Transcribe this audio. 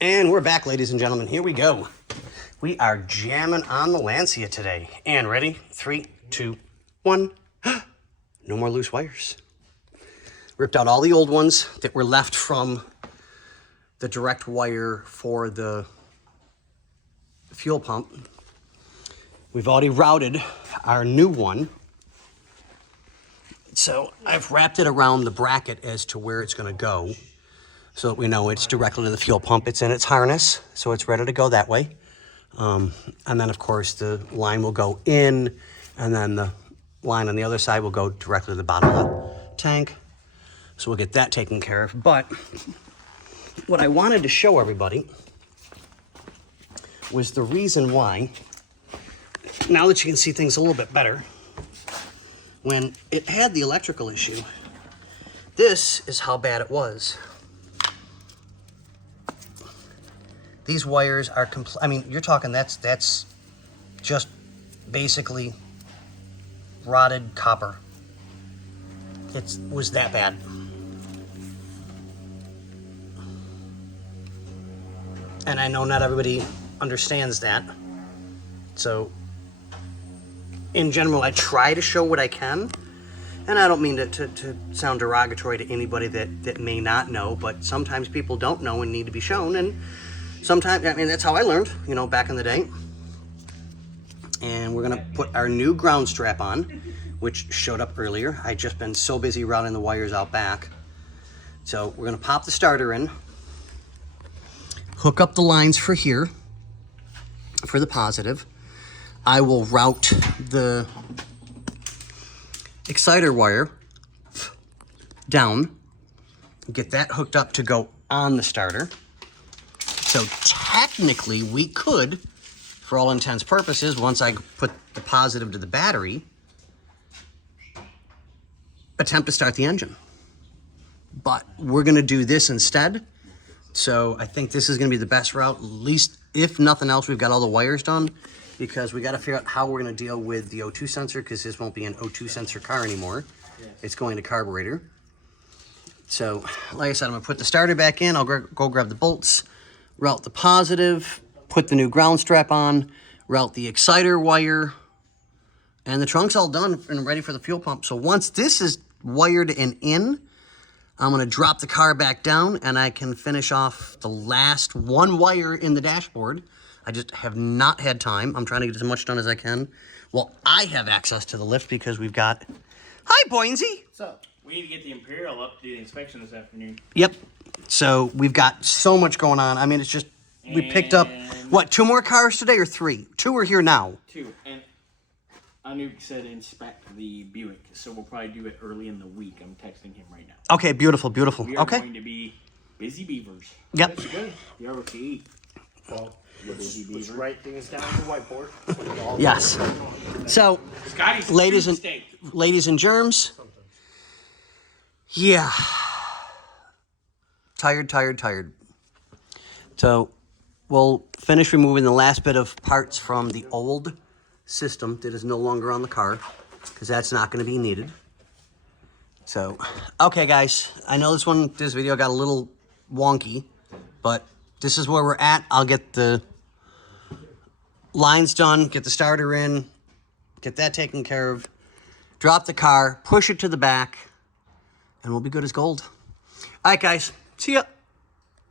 And we're back, ladies and gentlemen. Here we go. We are jamming on the Lancia today. And ready? 3, 2, 1. No more loose wires. Ripped out all the old ones that were left from the direct wire for the fuel pump. We've already routed our new one. So I've wrapped it around the bracket as to where it's going to go, so that we know it's directly to the fuel pump. It's in its harness, so it's ready to go that way. And then, of course, the line will go in, and then the line on the other side will go directly to the bottom of the tank. So we'll get that taken care of. But what I wanted to show everybody was the reason why, now that you can see things a little bit better, when it had the electrical issue, this is how bad it was. These wires are I mean, you're talking that's just basically rotted copper. It was that bad. And I know not everybody understands that. So in general, I try to show what I can. And I don't mean to sound derogatory to anybody that may not know, but sometimes people don't know and need to be shown. And sometimes, I mean, that's how I learned, you know, back in the day. And we're gonna put our new ground strap on, which showed up earlier. I'd just been so busy routing the wires out back. So we're gonna pop the starter in, hook up the lines for here, for the positive. I will route the exciter wire down, get that hooked up to go on the starter. So technically we could, for all intents and purposes, once I put the positive to the battery, attempt to start the engine. But we're gonna do this instead. So I think this is gonna be the best route, at least if nothing else, we've got all the wires done, because we gotta figure out how we're gonna deal with the O2 sensor, because this won't be an O2 sensor car anymore. It's going to carburetor. So, like I said, I'm gonna put the starter back in, I'll go grab the bolts, route the positive, put the new ground strap on, route the exciter wire, and the trunk's all done and ready for the fuel pump. So once this is wired and in, I'm gonna drop the car back down and I can finish off the last one wire in the dashboard. I just have not had time. I'm trying to get as much done as I can. Well, I have access to the lift because we've got... Hi, Boinsy! So, we need to get the Imperial up to do the inspection this afternoon. Yep. So, we've got so much going on. I mean, it's just... We picked up, what, 2 more cars today or 3? 2 are here now. 2. And Anouk said inspect the Buick, so we'll probably do it early in the week. I'm texting him right now. Okay, beautiful, beautiful. We are okay. going to be busy beavers. Yep. That's good. You ever to eat? Well, let's write things down on the whiteboard. Yes. So, ladies and germs. Yeah. Tired. So, we'll finish removing the last bit of parts from the old system that is no longer on the car, because that's not going to be needed. So, okay, guys. I know this video got a little wonky, but this is where we're at. I'll get the lines done, get the starter in, get that taken care of, drop the car, push it to the back, and we'll be good as gold. All right, guys. See ya.